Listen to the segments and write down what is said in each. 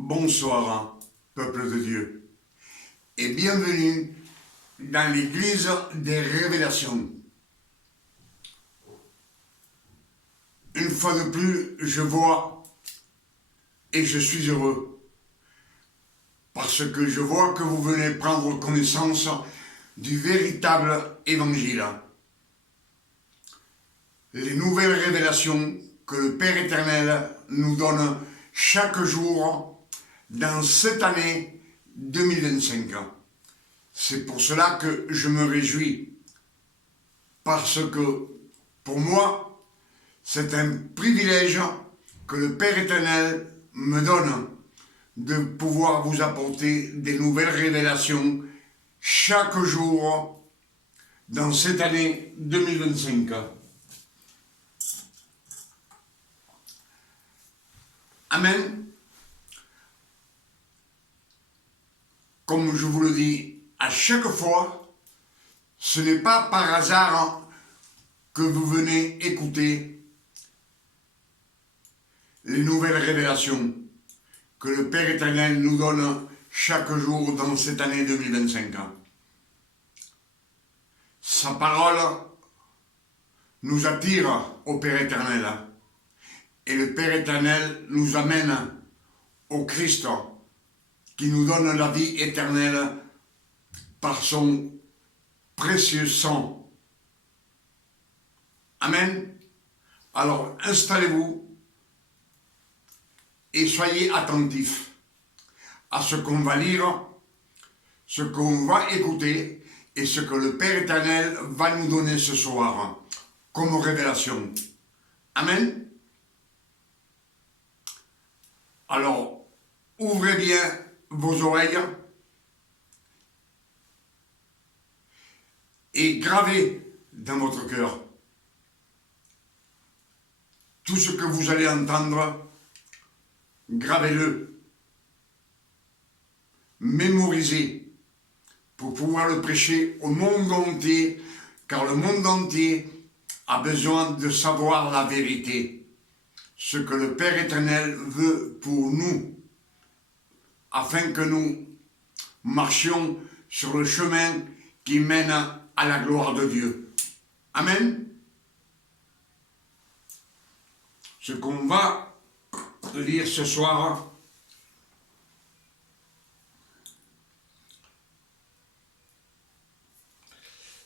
Bonsoir, peuple de Dieu, et bienvenue dans l'église des révélations. Une fois de plus, je vois et je suis heureux, parce que je vois que vous venez prendre connaissance du véritable évangile. Les nouvelles révélations que le Père éternel nous donne chaque jour dans cette année 2025. C'est pour cela que je me réjouis, parce que pour moi, c'est un privilège que le Père éternel me donne de pouvoir vous apporter des nouvelles révélations chaque jour dans cette année 2025. Amen. Comme je vous le dis à chaque fois, ce n'est pas par hasard que vous venez écouter les nouvelles révélations que le Père éternel nous donne chaque jour dans cette année 2025. Sa parole nous attire au Père éternel et le Père éternel nous amène au Christ qui nous donne la vie éternelle par son précieux sang. Amen. Alors installez-vous et soyez attentifs à ce qu'on va lire, ce qu'on va écouter et ce que le Père éternel va nous donner ce soir comme révélation. Amen. Alors, ouvrez bien vos oreilles et gravez dans votre cœur tout ce que vous allez entendre, gravez-le, mémorisez pour pouvoir le prêcher au monde entier, car le monde entier a besoin de savoir la vérité, ce que le Père éternel veut pour nous, afin que nous marchions sur le chemin qui mène à la gloire de Dieu. Amen. Ce qu'on va lire ce soir,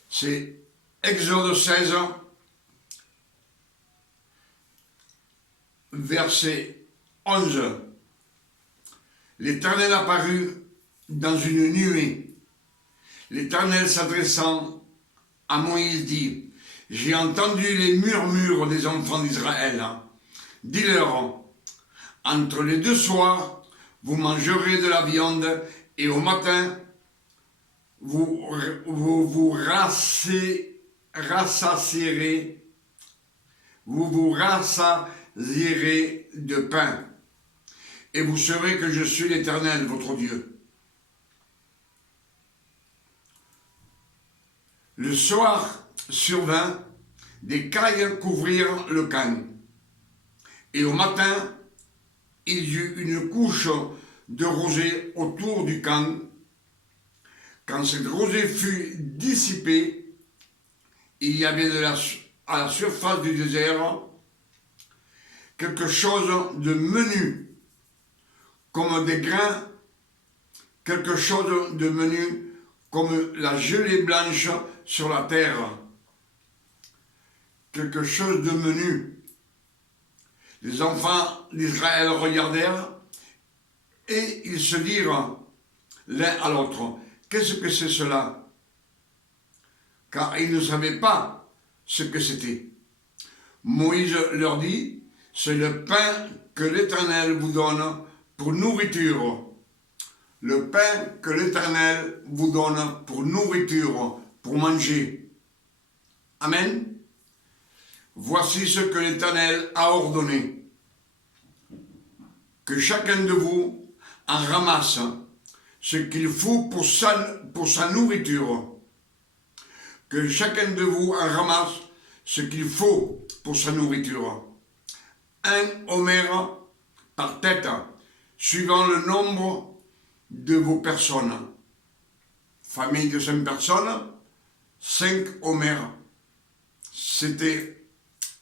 c'est Exode 16, verset 11. L'Éternel apparut dans une nuée. L'Éternel s'adressant à Moïse dit, « J'ai entendu les murmures des enfants d'Israël. Dis-leur, entre les deux soirs, vous mangerez de la viande et au matin, vous rassasierez de pain. Et vous saurez que je suis l'Éternel, votre Dieu. » Le soir survint, des cailles couvrirent le camp. Et au matin, il y eut une couche de rosée autour du camp. Quand cette rosée fut dissipée, il y avait à la surface du désert quelque chose de menu, comme des grains, quelque chose de menu, comme la gelée blanche sur la terre. Quelque chose de menu. Les enfants d'Israël regardèrent et ils se dirent l'un à l'autre, « Qu'est-ce que c'est cela ?» Car ils ne savaient pas ce que c'était. Moïse leur dit, « C'est le pain que l'Éternel vous donne pour nourriture. » Le pain que l'Éternel vous donne pour nourriture, pour manger. Amen. Voici ce que l'Éternel a ordonné. Que chacun de vous en ramasse ce qu'il faut pour sa nourriture. Que chacun de vous en ramasse ce qu'il faut pour sa nourriture. Un homère par tête, suivant le nombre de vos personnes. Famille de 5 personnes, 5 homères. C'était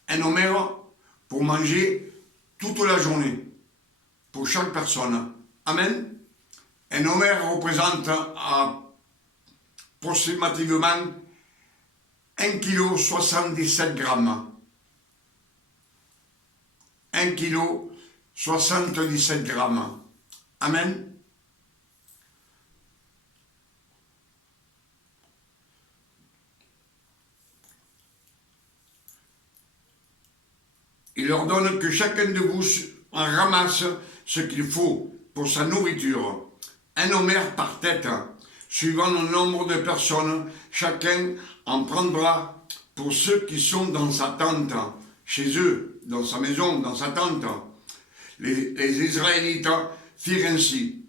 un homère pour manger toute la journée, pour chaque personne. Amen. Un homère représente approximativement 1,77 kg. 1,77 kg. Amen. Il ordonne que chacun de vous en ramasse ce qu'il faut pour sa nourriture. Un homère par tête, suivant le nombre de personnes, chacun en prendra pour ceux qui sont dans sa tente, chez eux, dans sa maison, dans sa tente. Les Israélites firent ainsi.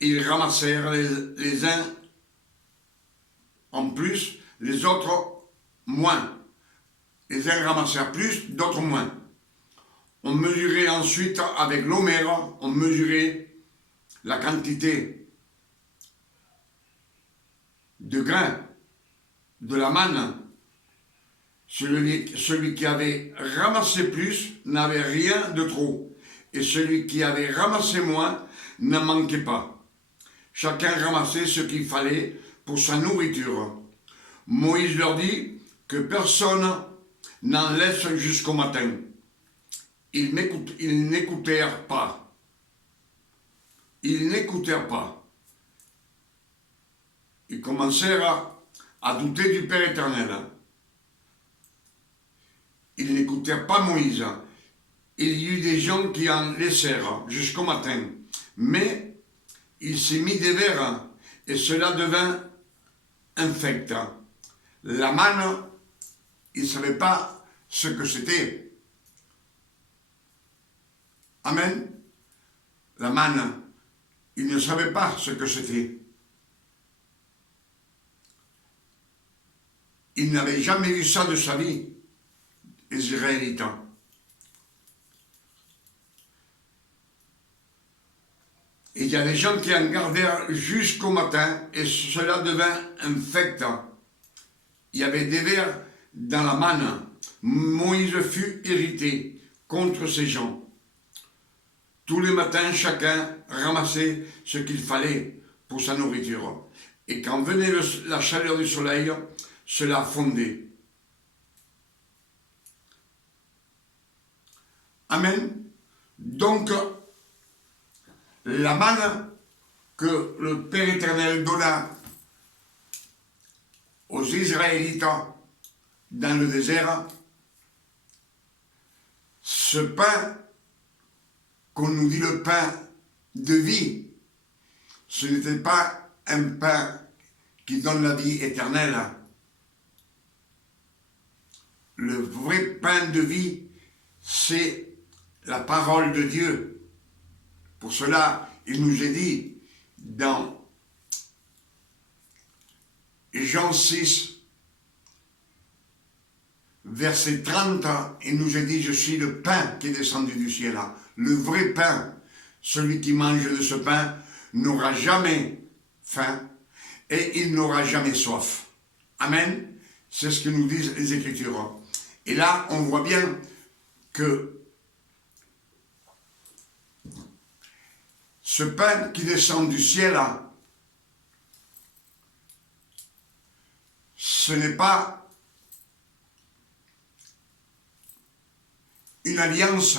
Ils ramassèrent les uns en plus, les autres moins. Les uns ramassèrent plus, d'autres moins. On mesurait ensuite avec l'homère, on mesurait la quantité de grains, de la manne. Celui qui avait ramassé plus n'avait rien de trop, et celui qui avait ramassé moins n'en manquait pas. Chacun ramassait ce qu'il fallait pour sa nourriture. Moïse leur dit que personne n'en laisse jusqu'au matin. Ils n'écoutèrent pas. Ils n'écoutèrent pas. Ils commencèrent à douter du Père éternel. Ils n'écoutèrent pas Moïse. Il y eut des gens qui en laissèrent jusqu'au matin. Mais il s'est mis des vers et cela devint infect. La manne, ils ne savaient pas ce que c'était. Amen. La manne, il ne savait pas ce que c'était. Il n'avait jamais vu ça de sa vie, les Israélites. Et il y a des gens qui en gardèrent jusqu'au matin et cela devint infect. Il y avait des vers dans la manne. Moïse fut irrité contre ces gens. Tous les matins, chacun ramassait ce qu'il fallait pour sa nourriture. Et quand venait la chaleur du soleil, cela fondait. Amen. Donc, la manne que le Père éternel donna aux Israélites dans le désert, ce pain qu'on nous dit le pain de vie, ce n'était pas un pain qui donne la vie éternelle. Le vrai pain de vie, c'est la parole de Dieu. Pour cela, il nous est dit dans Jean 6, verset 30, il nous est dit, je suis le pain qui est descendu du ciel. Le vrai pain, celui qui mange de ce pain n'aura jamais faim et il n'aura jamais soif. Amen. C'est ce que nous disent les Écritures. Et là, on voit bien que ce pain qui descend du ciel, ce n'est pas une alliance,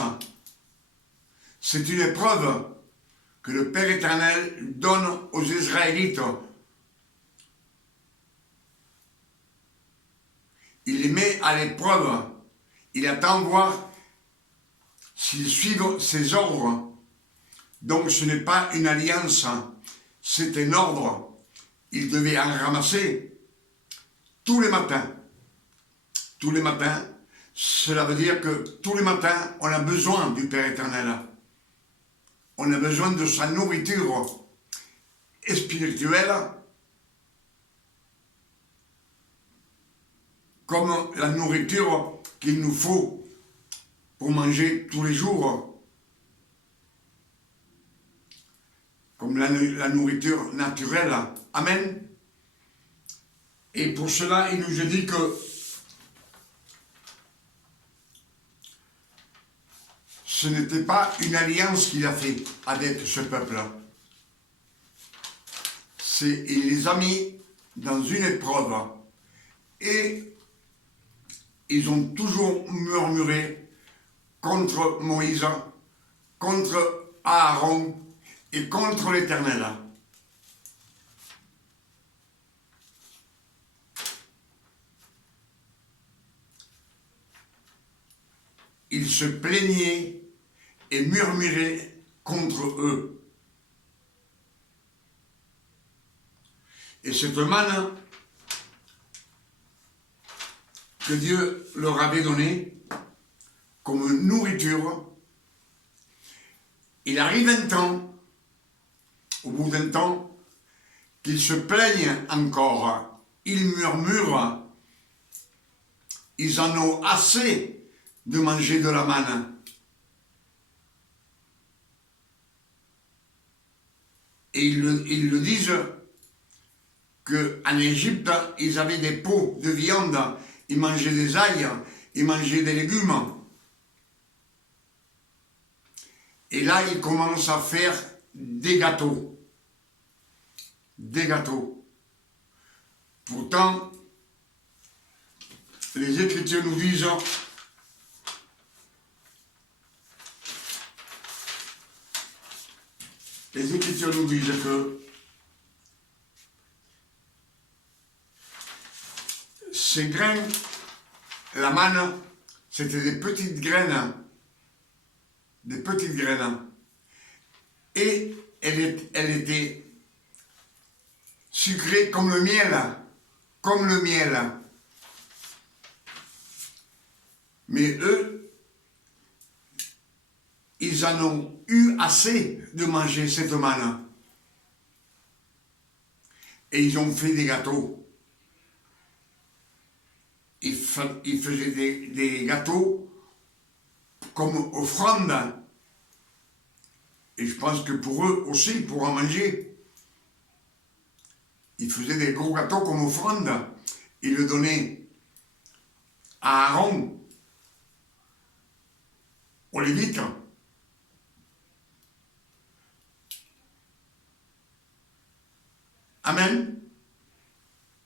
c'est une épreuve que le Père éternel donne aux Israélites. Il les met à l'épreuve. Il attend voir s'ils suivent ses ordres. Donc ce n'est pas une alliance, c'est un ordre. Il devait en ramasser tous les matins. Tous les matins, cela veut dire que tous les matins, on a besoin du Père éternel. On a besoin de sa nourriture spirituelle, comme la nourriture qu'il nous faut pour manger tous les jours. comme la nourriture naturelle. Amen. Et pour cela, il nous a dit que ce n'était pas une alliance qu'il a fait avec ce peuple-là. Il les a mis dans une épreuve. Et ils ont toujours murmuré contre Moïse, contre Aaron et contre l'Éternel. Ils se plaignaient et murmuraient contre eux. Et cette manne que Dieu leur avait donnée comme nourriture, il arrive un temps, au bout d'un temps, qu'ils se plaignent encore, ils murmurent, ils en ont assez de manger de la manne. Et ils le disent qu'en Égypte, ils avaient des pots de viande, ils mangeaient des ails, ils mangeaient des légumes. Et là, ils commencent à faire des gâteaux. Des gâteaux. Pourtant, les Écritures nous disent que ces grains, la manne, c'était des petites graines. Des petites graines. Et elle était sucrée comme le miel. Comme le miel. Mais eux, ils en ont eu assez de manger cette manne. Et ils ont fait des gâteaux. Ils faisaient des gâteaux comme offrande. Et je pense que pour eux aussi, pour en manger, ils faisaient des gros gâteaux comme offrande. Ils le donnaient à Aaron, aux Lévites. Amen.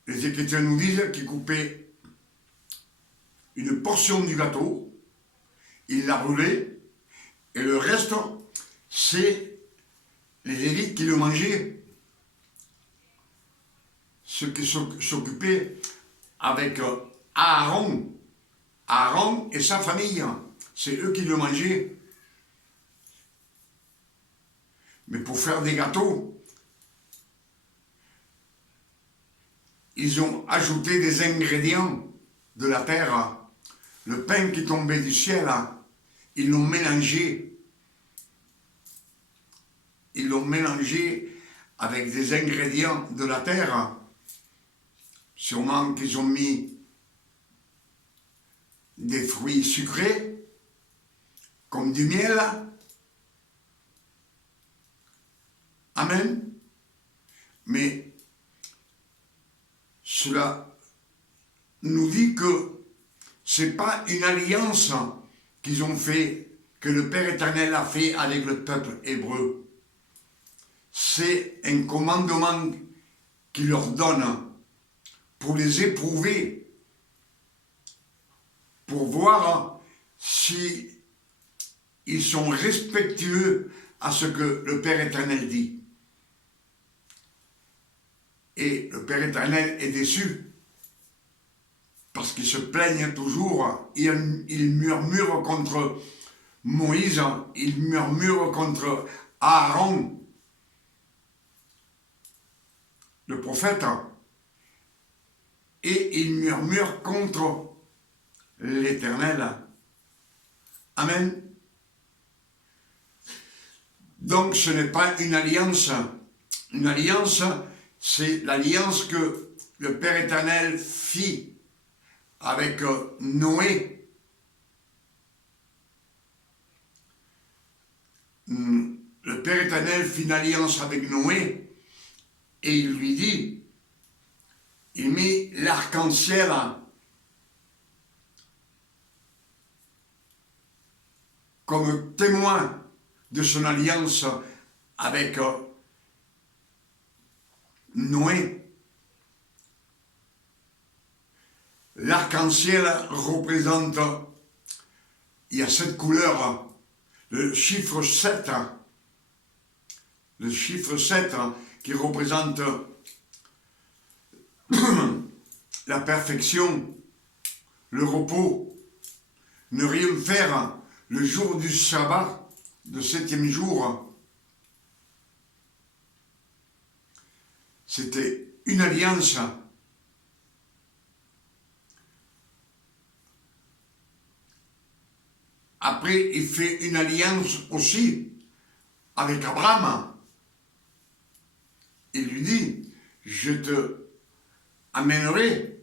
Les Écritures nous disent qu'ils coupaient une portion du gâteau, ils la roulaient, et le reste, c'est les Lévites qui le mangeaient. Ceux qui s'occupaient avec Aaron. Aaron et sa famille, c'est eux qui le mangeaient. Mais pour faire des gâteaux, ils ont ajouté des ingrédients de la terre. Le pain qui tombait du ciel, ils l'ont mélangé. Ils l'ont mélangé avec des ingrédients de la terre. Sûrement qu'ils ont mis des fruits sucrés, comme du miel. Amen. Mais cela nous dit que ce n'est pas une alliance qu'ils ont fait, que le Père éternel a fait avec le peuple hébreu. C'est un commandement qu'il leur donne pour les éprouver, pour voir si ils sont respectueux à ce que le Père éternel dit. Et le Père éternel est déçu, parce qu'ils se plaignent toujours, ils murmurent contre Moïse, ils murmurent contre Aaron, le prophète, et ils murmurent contre l'Éternel. Amen. Donc ce n'est pas une alliance. Une alliance, c'est l'alliance que le Père éternel fit avec Noé. le Père éternel fit une alliance avec Noé et il lui dit, il mit l'arc-en-ciel comme témoin de son alliance avec Noé. L'arc-en-ciel représente, il y a 7 couleurs, le chiffre 7 qui représente la perfection, le repos, ne rien faire le jour du sabbat, le 7e jour. C'était une alliance. Après, il fait une alliance aussi avec Abraham. Il lui dit, je te amènerai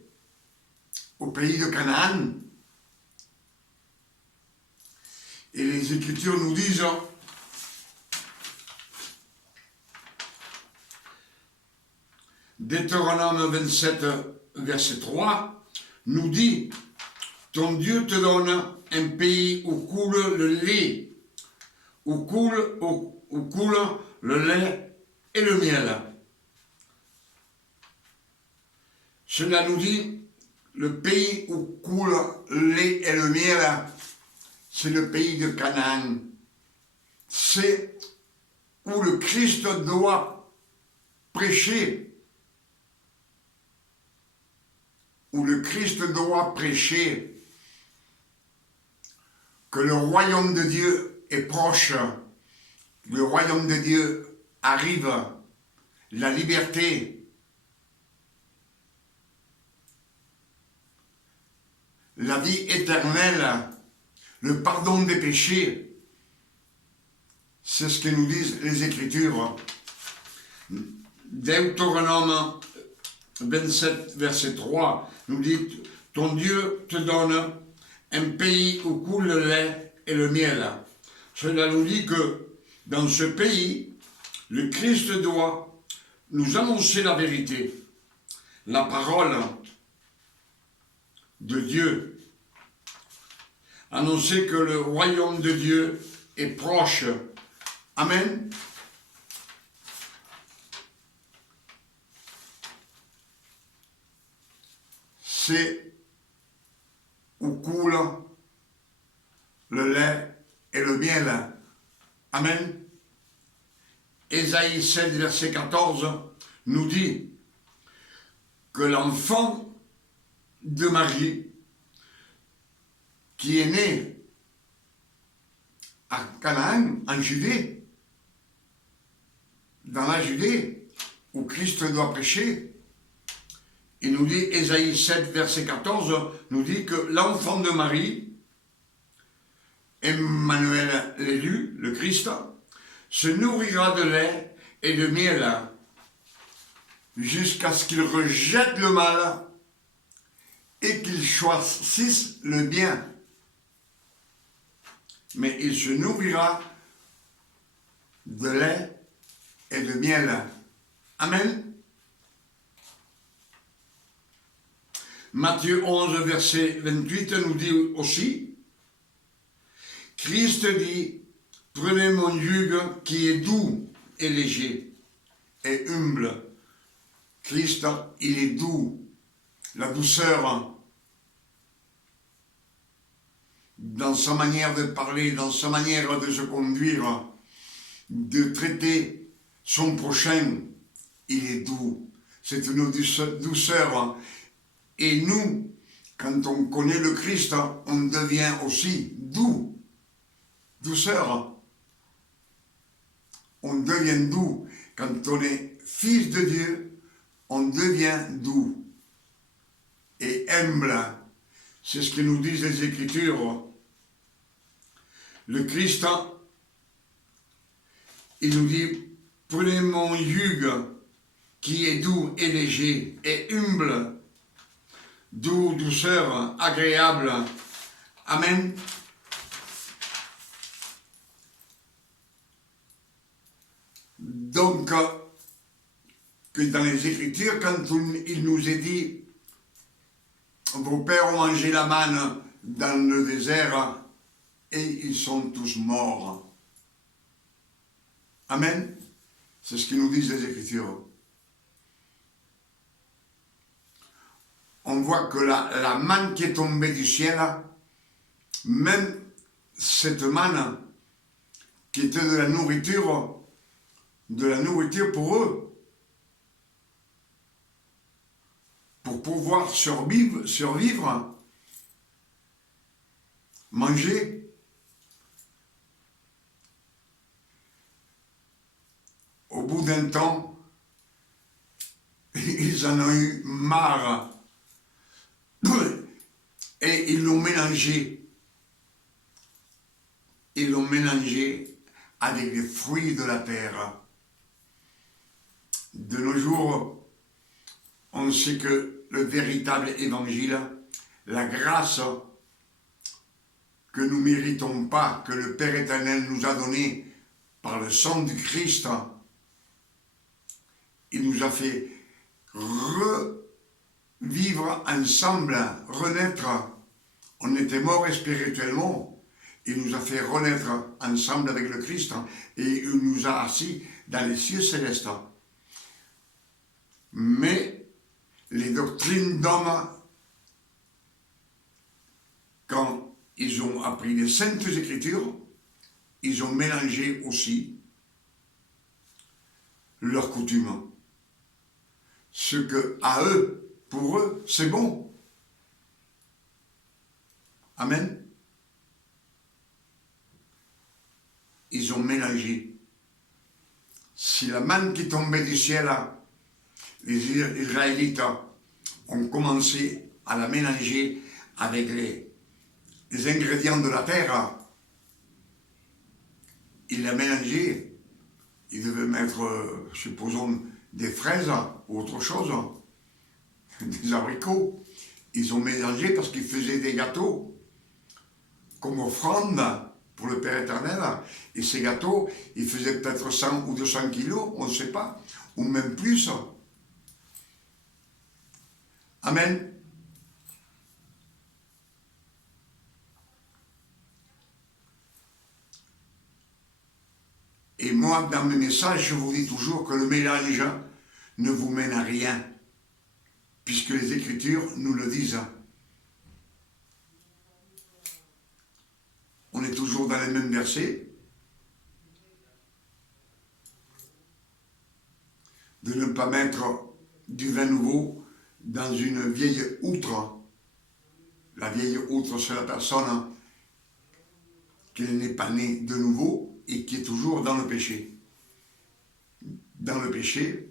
au pays de Canaan. Et les Écritures nous disent, Deutéronome 27, verset 3, nous dit, ton Dieu te donne un pays où coule le lait, où coule le lait et le miel. Cela nous dit, le pays où coule le lait et le miel, c'est le pays de Canaan. C'est où le Christ doit prêcher. Où le Christ doit prêcher que le royaume de Dieu est proche, le royaume de Dieu arrive, la liberté, la vie éternelle, le pardon des péchés. C'est ce que nous disent les Écritures. Deutéronome 27, verset 3, nous dit, ton Dieu te donne un pays où coule le lait et le miel. Cela nous dit que dans ce pays, le Christ doit nous annoncer la vérité, la parole de Dieu. Annoncer que le royaume de Dieu est proche. Amen. C'est où coule le lait et le miel. Amen. Ésaïe 7, verset 14 nous dit que l'enfant de Marie qui est né à Canaan, en Judée, dans la Judée, où Christ doit prêcher, il nous dit, Ésaïe 7, verset 14, nous dit que l'enfant de Marie, Emmanuel l'élu, le Christ, se nourrira de lait et de miel jusqu'à ce qu'il rejette le mal et qu'il choisisse le bien. Mais il se nourrira de lait et de miel. Amen. Matthieu 11, verset 28 nous dit aussi, Christ dit, prenez mon juge qui est doux et léger et humble. Christ, il est doux, la douceur dans sa manière de parler, dans sa manière de se conduire, de traiter son prochain, il est doux. C'est une douceur. Et nous, quand on connaît le Christ, on devient aussi doux. Douceur. On devient doux. Quand on est fils de Dieu, on devient doux et humble. C'est ce que nous disent les Écritures. Le Christ, il nous dit, prenez mon juge qui est doux et léger et humble, doux, douceur, agréable. Amen. Donc, que dans les Écritures, quand il nous est dit « Vos pères ont mangé la manne dans le désert et ils sont tous morts. » Amen. C'est ce que nous disent les Écritures. On voit que la manne qui est tombée du ciel, même cette manne qui était de la nourriture pour eux, pour pouvoir survivre, manger. Au bout d'un temps, ils en ont eu marre et ils l'ont mélangé. Ils l'ont mélangé avec les fruits de la terre. De nos jours, on sait que le véritable évangile, la grâce que nous ne méritons pas, que le Père éternel nous a donnée par le sang du Christ, il nous a fait revivre ensemble, renaître. On était morts spirituellement. Il nous a fait renaître ensemble avec le Christ et il nous a assis dans les cieux célestes. Mais les doctrines d'hommes, quand ils ont appris les Saintes Écritures, ils ont mélangé aussi leurs coutumes. Ce que, à eux, pour eux, c'est bon. Amen. Ils ont mélangé. Si la manne qui tombait du ciel, les Israélites ont commencé à la mélanger avec les ingrédients de la terre, ils la mélangé. Ils devaient mettre, supposons, des fraises ou autre chose, des abricots. Ils ont mélangé parce qu'ils faisaient des gâteaux comme offrande pour le Père éternel. Et ces gâteaux, ils faisaient peut-être 100 ou 200 kilos, on ne sait pas, ou même plus. Amen. Et moi, dans mes messages, je vous dis toujours que le mélange ne vous mène à rien, puisque les Écritures nous le disent. On est toujours dans les mêmes versets. De ne pas mettre du vin nouveau dans une vieille outre. La vieille outre, c'est la personne qui n'est pas née de nouveau et qui est toujours dans le péché. Dans le péché,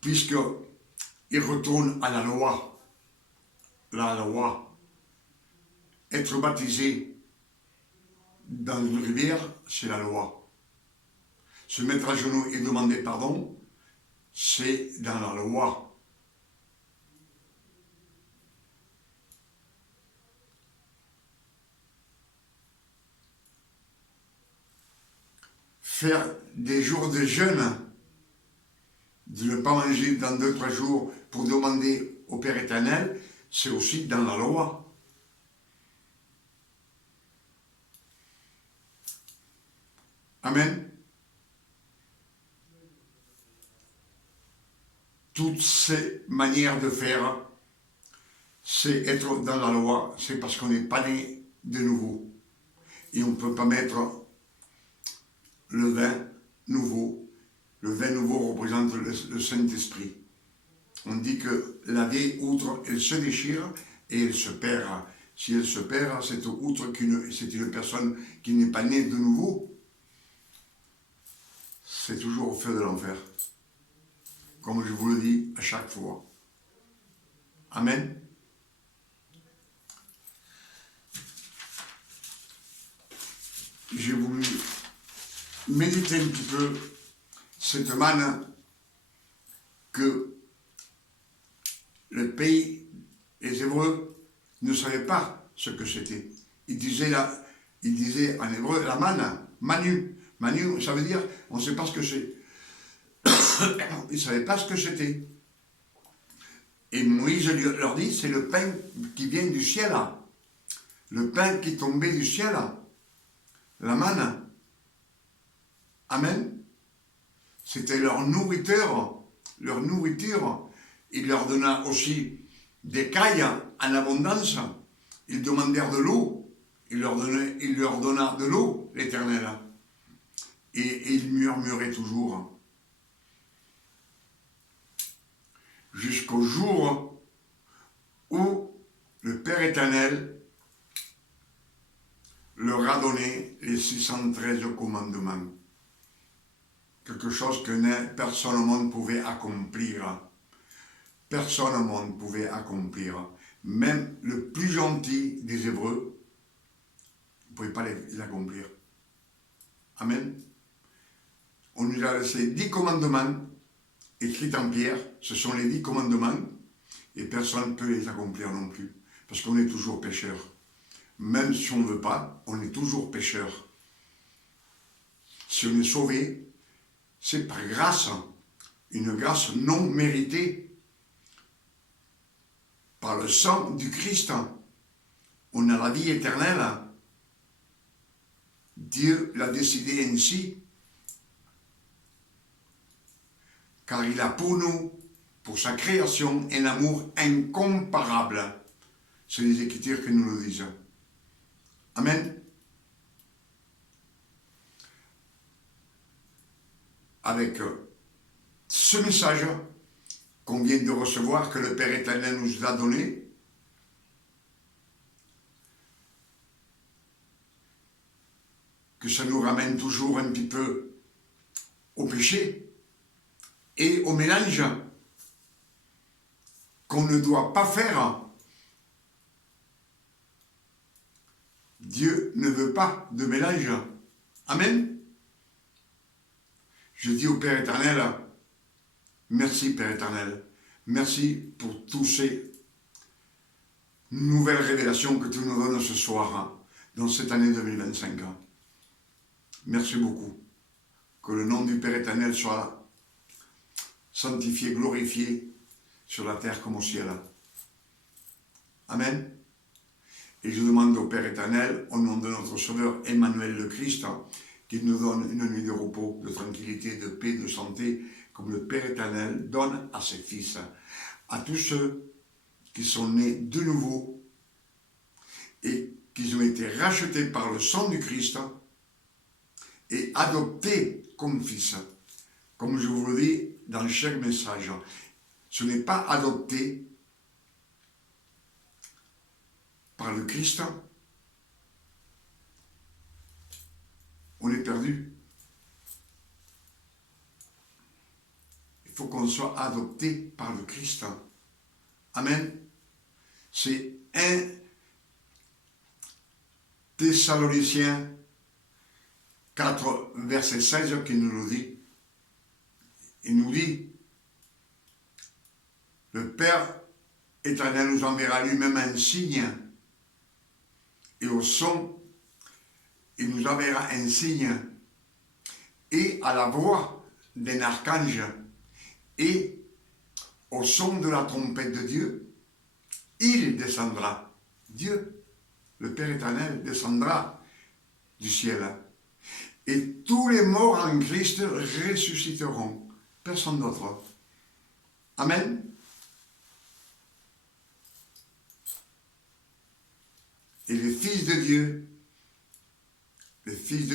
puisqu'il retourne à la loi. La loi. Être baptisé dans une rivière, c'est la loi. Se mettre à genoux et demander pardon, c'est dans la loi. Faire des jours de jeûne, de ne pas manger dans 2-3 jours pour demander au Père éternel, c'est aussi dans la loi. Amen. Toutes ces manières de faire, c'est être dans la loi, c'est parce qu'on n'est pas né de nouveau. Et on ne peut pas mettre le vin nouveau. Le vin nouveau représente le Saint-Esprit. On dit que la vieille outre, elle se déchire et elle se perd. Si elle se perd, cette outre, c'est une personne qui n'est pas née de nouveau. C'est toujours au feu de l'enfer. Comme je vous le dis à chaque fois. Amen. J'ai voulu méditer un petit peu cette manne que le pays, les Hébreux, ne savaient pas ce que c'était. Ils disaient en hébreu la manne, manu. Manu, ça veut dire, on ne sait pas ce que c'est. Ils ne savaient pas ce que c'était. Et Moïse leur dit, c'est le pain qui vient du ciel, le pain qui tombait du ciel, la manne. Amen. C'était leur nourriture, leur nourriture. Il leur donna aussi des cailles en abondance. Ils demandèrent de l'eau. Il leur donna de l'eau, l'Éternel. Et ils murmuraient toujours. Jusqu'au jour où le Père éternel leur a donné les 613 commandements. Quelque chose que personne au monde pouvait accomplir. Personne au monde pouvait accomplir. Même le plus gentil des Hébreux ne pouvait pas les accomplir. Amen. On nous a laissé 10 commandements écrits en pierre. Ce sont les 10 commandements et personne ne peut les accomplir non plus. Parce qu'on est toujours pécheur. Même si on ne veut pas, on est toujours pécheur. Si on est sauvé, c'est par grâce, une grâce non méritée, par le sang du Christ. On a la vie éternelle. Dieu l'a décidé ainsi, car il a pour nous, pour sa création, un amour incomparable. C'est les Écritures qui nous le disent. Amen. Avec ce message qu'on vient de recevoir, que le Père éternel nous a donné, que ça nous ramène toujours un petit peu au péché et au mélange qu'on ne doit pas faire. Dieu ne veut pas de mélange. Amen. Je dis au Père éternel, merci Père éternel, merci pour toutes ces nouvelles révélations que tu nous donnes ce soir, dans cette année 2025. Merci beaucoup. Que le nom du Père éternel soit sanctifié, glorifié sur la terre comme au ciel. Amen. Et je demande au Père éternel, au nom de notre Sauveur Emmanuel le Christ, qu'il nous donne une nuit de repos, de tranquillité, de paix, de santé, comme le Père éternel donne à ses fils, à tous ceux qui sont nés de nouveau et qui ont été rachetés par le sang du Christ et adoptés comme fils. Comme je vous le dis dans chaque message, ce n'est pas adopté par le Christ, on est perdu. Il faut qu'on soit adopté par le Christ. Amen. C'est 1 Thessaloniciens 4, verset 16 qui nous le dit. Il nous dit, le Père éternel nous enverra lui-même un signe, et au son, il nous enverra un signe, et à la voix d'un archange, et au son de la trompette de Dieu, il descendra. Dieu, le Père éternel, descendra du ciel. Et tous les morts en Christ ressusciteront. Personne d'autre. Amen. Et les fils de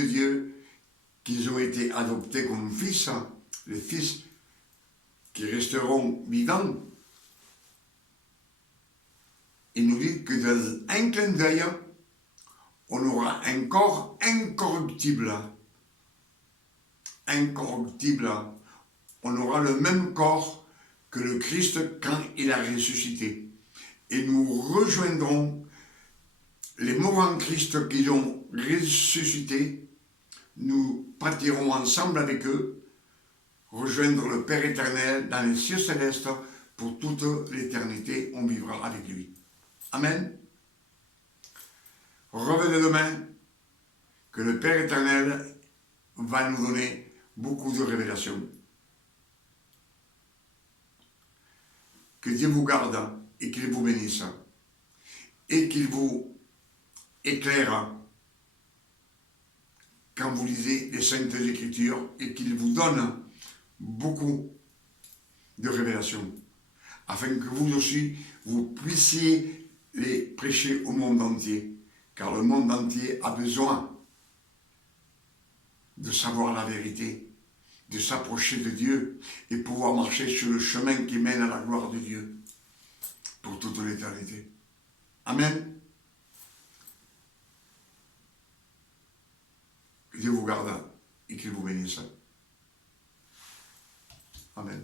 Dieu qui ont été adoptés comme fils, les fils qui resteront vivants, il nous dit que dans un clin d'œil, on aura un corps incorruptible. Incorruptible. On aura le même corps que le Christ quand il a ressuscité. Et nous rejoindrons les morts en Christ qui ont ressuscité. Nous partirons ensemble avec eux, rejoindre le Père éternel dans les cieux célestes pour toute l'éternité. On vivra avec lui. Amen. Revenez demain, que le Père éternel va nous donner beaucoup de révélations. Que Dieu vous garde et qu'il vous bénisse. Et qu'il vous éclaire quand vous lisez les Saintes Écritures et qu'il vous donne beaucoup de révélations, afin que vous aussi, vous puissiez les prêcher au monde entier, car le monde entier a besoin de savoir la vérité, de s'approcher de Dieu et pouvoir marcher sur le chemin qui mène à la gloire de Dieu pour toute l'éternité. Amen. Que Dieu vous garde et qu'il vous bénisse. Amen.